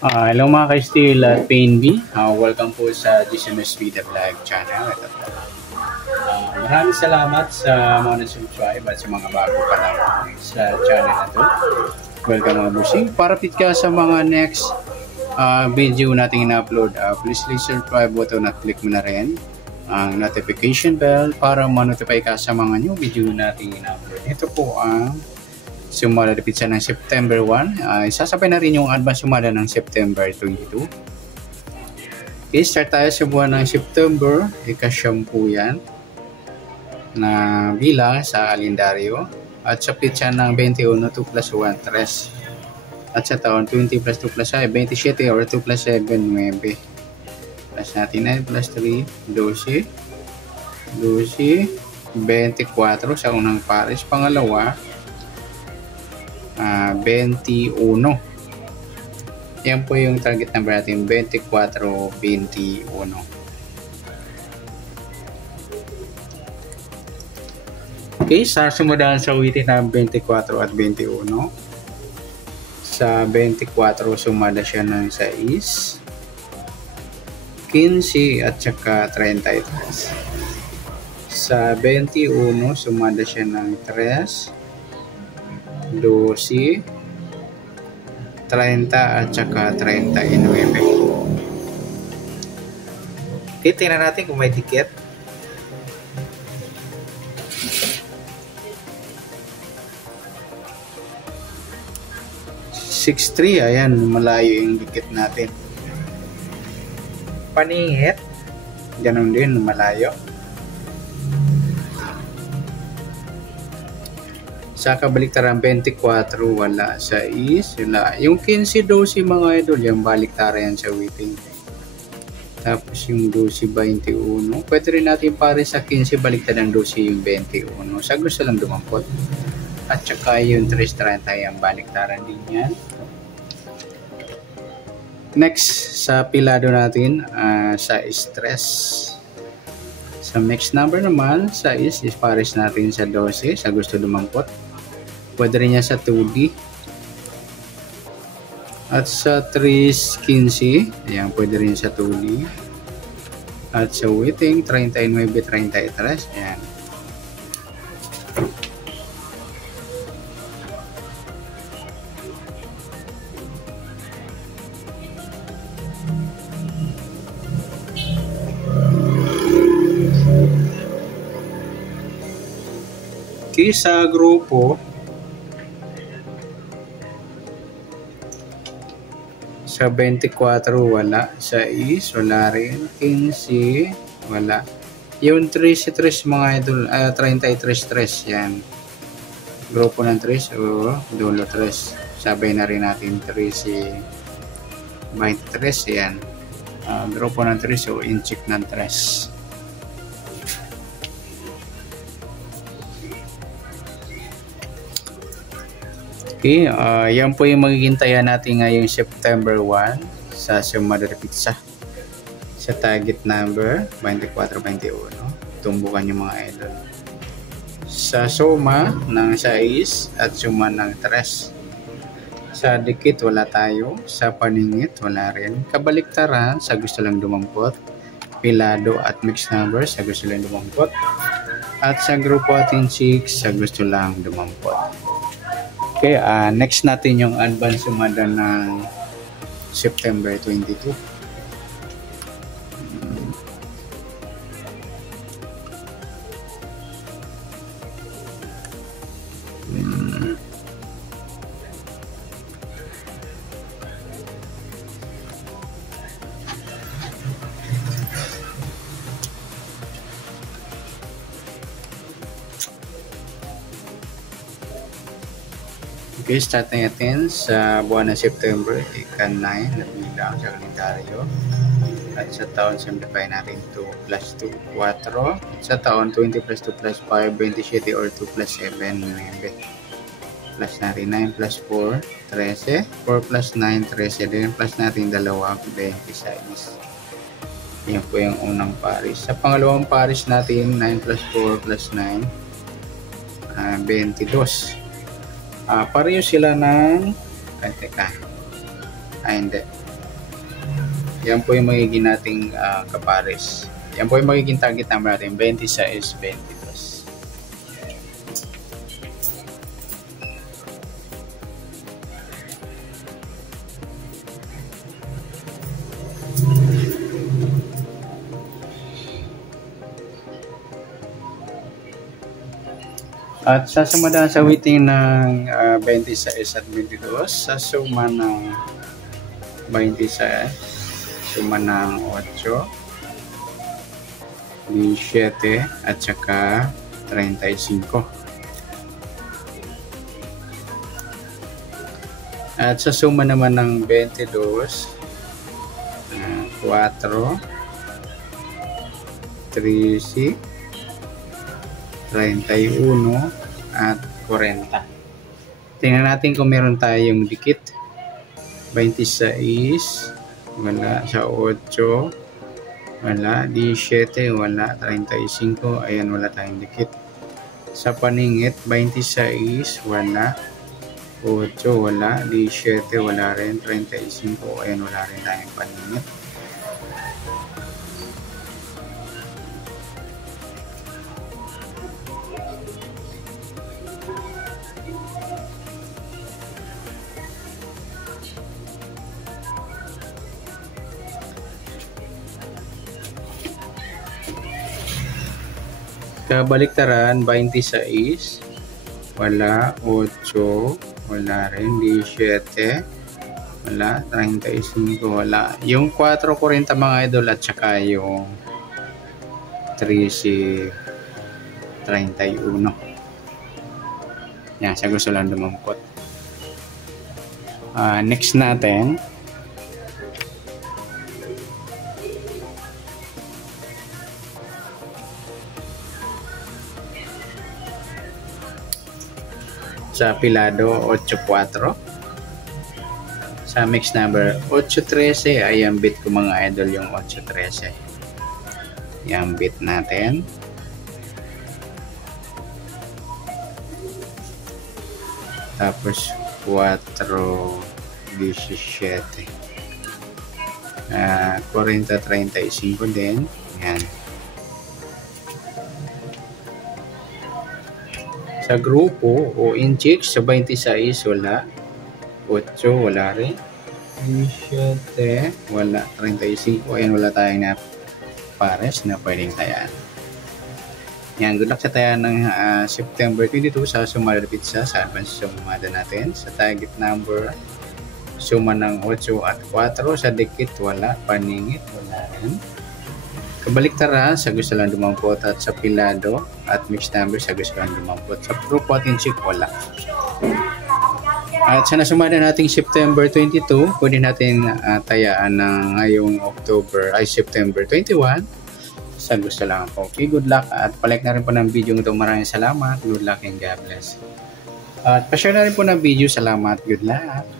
Hello mga ka-Steel at PNB. Welcome po sa GCMS Vida Vlog channel. Ito po. Maraming salamat sa mga na-subscribe at sa mga bago pa lang sa channel na to. Welcome mga busing. Para fit ka sa mga next video nating ina-upload, please subscribe button at click mo na rin ang notification bell para ma-notify ka sa mga new video nating ina-upload. Ito po ang sumalapit siya ng September 1. Isasabay na rin yung advance sumada ng September 22. Okay, start tayo sa buwan ng September. Ika-siyam po yan na bilang sa kalendaryo. At sa pitsa ng 21, 2 plus 1, 3. At sa taon, 20 plus 2 plus 5, 27 or 2 plus 7, 9. Plus natin 9 plus 3, 12. 12, 24 sa unang pares. Pangalawa, 21. Yan po yung target number natin, 24, 21. Okay, sa sumudahan sa uwitin ng 24 at 21. Sa 24 sumada siya ng 6, 15 at saka 33. Sa 21 sumada siya ng 3, 12, 30 at saka 39. Okay, tingnan natin kung may dikit. 6-3, ayan, malayo yung dikit natin. Paningit, ganun din, malayo. Sa kabaliktaran 24, wala. 6, wala. Yung 15, 12 mga idol, yung baliktaran yan sa waiting. Tapos yung 12, 21. Pwede rin natin pare sa 15, baliktaran ng 12 yung 21. Sa gusto lang dumampot. At saka yung 330, yung baliktaran din yan. Next, sa pilado natin, sa stress. Sa mixed number naman, sa is pares natin sa 12, sa gusto dumampot. Pwede rin niya sa 2D. At sa 3, 15. Ayan, pwede rin sa 2D. At sa waiting, 39, 33. Ayan. Okay, sa grupo, sa 24 wala, sa is wala rin, 15 wala, yung 3 mga idol, 33 yan, grupo ng 3 o dulo 3, sabay na rin natin 23 yan, grupo ng 3 o incheck ng 3. Okay, yan po yung magiging taya natin ngayong September 1 sa Sumador Pizza. Sa target number 24-21, tumbukan yung mga idol. Sa suma ng 6 at suma ng 3. Sa dikit wala tayo, sa paningit wala rin. Kabaliktaran sa gusto lang dumampot. Pilado at mixed number sa gusto lang dumampot. At sa grupo atin 6 sa gusto lang dumampot. Okay, next natin yung advance sumada ng September 22. Okay, start natin sa buwan ng September, ika-9 na bilang sa kalendaryo. At sa taon, simplify natin 2 plus 2, 4. Sa taon, 20 plus 2 plus 5, 27 or 2 plus 7, 9. Plus natin 9 plus 4, 13. 4 plus 9, 13. Then plus natin 2, 26. Yan po yung unang paris. Sa pangalawang paris natin, 9 plus 4 plus 9, 22. Pareho sila ng, hindi. Yan po yung magiging nating kapares. Yan po yung magiging target number natin, 26, 22. At sa sumadaan sa waiting ng 26 at 22, sa suma ng 26, suma ng 8, 17 at saka 35. At sa suma naman ng 22, 4, 36, 31 at 40. Tingnan natin kung meron tayong dikit. 26, wala. Sa 8, wala. 17, wala. 35, ayan, wala tayong dikit. Sa paningit, 26, wala. 8, wala. 17, wala rin. 35, ayan, wala rin tayong paningit. Kabaliktaran, 26, wala. 8, wala rin. 17, wala. 35, wala. Yung 4.40 mga idol at saka yung 13, 31. Yan, sa gusto lang dumampot. Next natin, sa pilado 8-4, sa mix number 8-13, ay ang bit ko mga idol yung 8-13. Yung bit natin. Tapos 4-17, 40-35 din. Yan. Sa grupo o in chicks, sa 26, wala. 8, wala rin. 17, wala. 35, ayan, wala tayong na pares na pwedeng tayaan. Yan, good luck sa tayaan ng September 22 sa Sumada Pizza sa advance sumada natin. Sa target number, suma ng 8 at 4, sa dikit, wala. Paningit, wala rin. Kabaliktaran, sa gusto lang dumampot, at sa pilado at mixed number, sa gusto lang dumampot. Sa grupo at in chick, wala. At sa nasumada nating September 22, pwede natin tayaan ng ngayong September 21. Sa gusto lang po. Okay, good luck at palike na rin po ng video ito. Maraming salamat. Good luck and God bless. At pa-share na rin po ng video. Salamat. Good luck.